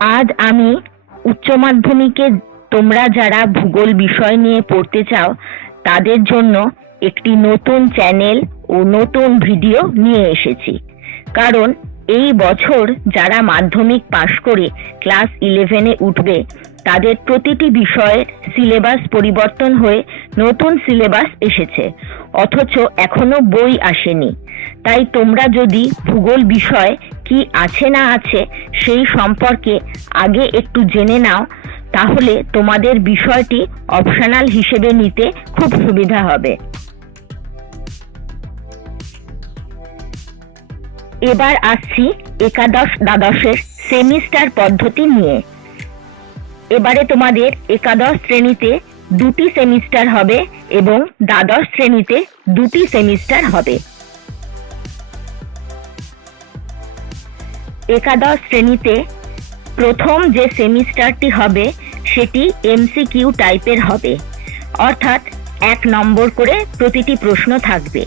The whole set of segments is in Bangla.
আজ আমি উচ্চ মাধ্যমিকে তোমরা যারা ভূগোল বিষয় নিয়ে পড়তে চাও তাদের জন্য একটি নতুন চ্যানেল ও নতুন ভিডিও নিয়ে এসেছি। কারণ এই বছর যারা মাধ্যমিক পাশ করে ক্লাস 11-এ উঠবে তাদের প্রতিটি বিষয়ের সিলেবাস পরিবর্তন হয়ে নতুন সিলেবাস এসেছে, অথচ এখনো বই আসেনি। তাই তোমরা যদি ভূগোল বিষয় কি আছে না আছে সেই সম্পর্কে আগে একটু জেনে নাও, তাহলে তোমাদের বিষয়টি অপশনাল হিসেবে নিতে খুব সুবিধা হবে। এবার আসছি একাদশ দ্বাদশের সেমিস্টার পদ্ধতি নিয়ে। এবারে তোমাদের একাদশ শ্রেণীতে 2টি সেমিস্টার হবে এবং দ্বাদশ শ্রেণীতে 2টি সেমিস্টার হবে। একাদশ শ্রেণীতে প্রথম যে সেমিস্টারটি হবে সেটি এমসিকিউ টাইপের হবে, অর্থাৎ 1 নম্বর করে প্রতিটি প্রশ্ন থাকবে।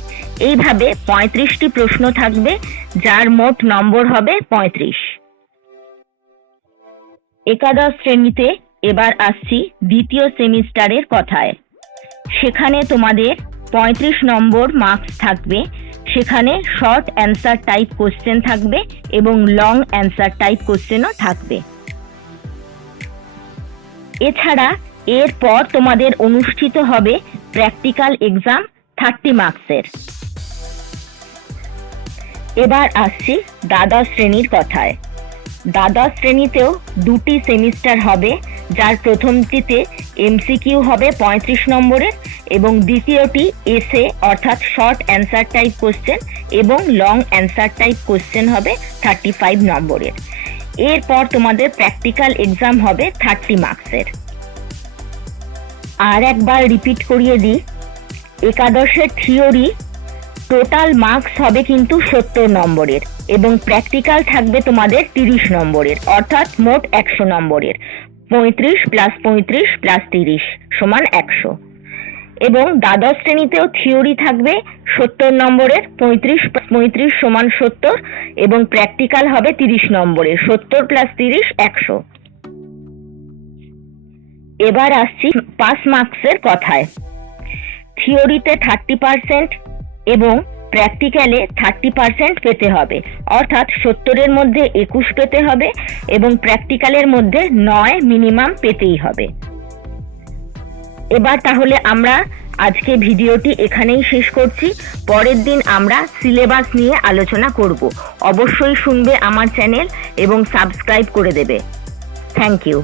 এইভাবে 35টি প্রশ্ন থাকবে, যার মোট নম্বর হবে 35। একাদশ শ্রেণীতে এবার আসছি দ্বিতীয় সেমিস্টারের কথায়। সেখানে তোমাদের 35 নম্বর মার্কস থাকবে। সেখানে শর্ট অ্যান্সার টাইপ কোশ্চেন থাকবে এবং লং অ্যান্সার টাইপ কোশ্চেনও থাকবে। এছাড়া এরপর তোমাদের অনুষ্ঠিত হবে প্র্যাকটিক্যাল এক্সাম 30 মার্কসের। এবার আসছি দ্বাদশ শ্রেণীর কথায়। দ্বাদশ শ্রেণীতেও 2টি সেমিস্টার হবে, যার প্রথমটিতে এমসিকিউ হবে 35 নম্বরের এবং দ্বিতীয়টি এসে অর্থাৎ শর্ট অ্যান্সার টাইপ কোশ্চেন এবং লং অ্যান্সার টাইপ কোশ্চেন হবে 35 নম্বরের। এরপর তোমাদের প্র্যাকটিক্যাল এক্সাম হবে 30 মার্কসের। আর একবার রিপিট করিয়ে দিই, একাদশের থিওরি টোটাল মার্কস হবে কিন্তু 70 নম্বরের এবং প্র্যাকটিক্যাল থাকবে তোমাদের 30 নম্বরের, অর্থাৎ মোট 100 নম্বরের। 35 + 35 + 30 সমান 100। এবং দ্বাদশ শ্রেণীতেও থিওরি থাকবে 70 নম্বরের, 35 সমান 70 এবং প্র্যাকটিক্যাল হবে 30 নম্বরের। 70 + 30 100। এবার আসছি পাস মার্কসের কথায়। থিওরিতে 30% এবং প্র্যাকটিক্যালে 30% পেতে হবে, অর্থাৎ 70-এর মধ্যে 21 পেতে হবে এবং প্র্যাকটিক্যালের মধ্যে 9 মিনিমাম পেতেই হবে। এবার তাহলে আমরা আজকে ভিডিওটি এখানেই শেষ করছি। পরের দিন আমরা সিলেবাস নিয়ে আলোচনা করব। অবশ্যই শুনবে আমার চ্যানেল এবং সাবস্ক্রাইব করে দেবে। Thank you.